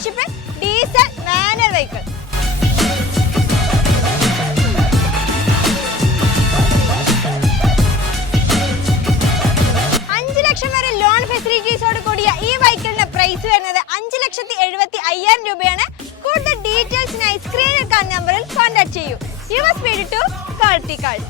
Ownership, diesel manual vehicle. Loan ഫെസിലിറ്റീസോട് കൂടിയ ഈ വെഹിക്കിളിന്റെ പ്രൈസ് വരുന്നത് 5,75,000 രൂപയാണ്. കൂടുതൽ ഡീറ്റെയിൽസിനായി സ്ക്രീനിൽ കാണുന്ന നമ്പറിൽ കോൺടാക്ട് ചെയ്യൂ. Your speed to quality card.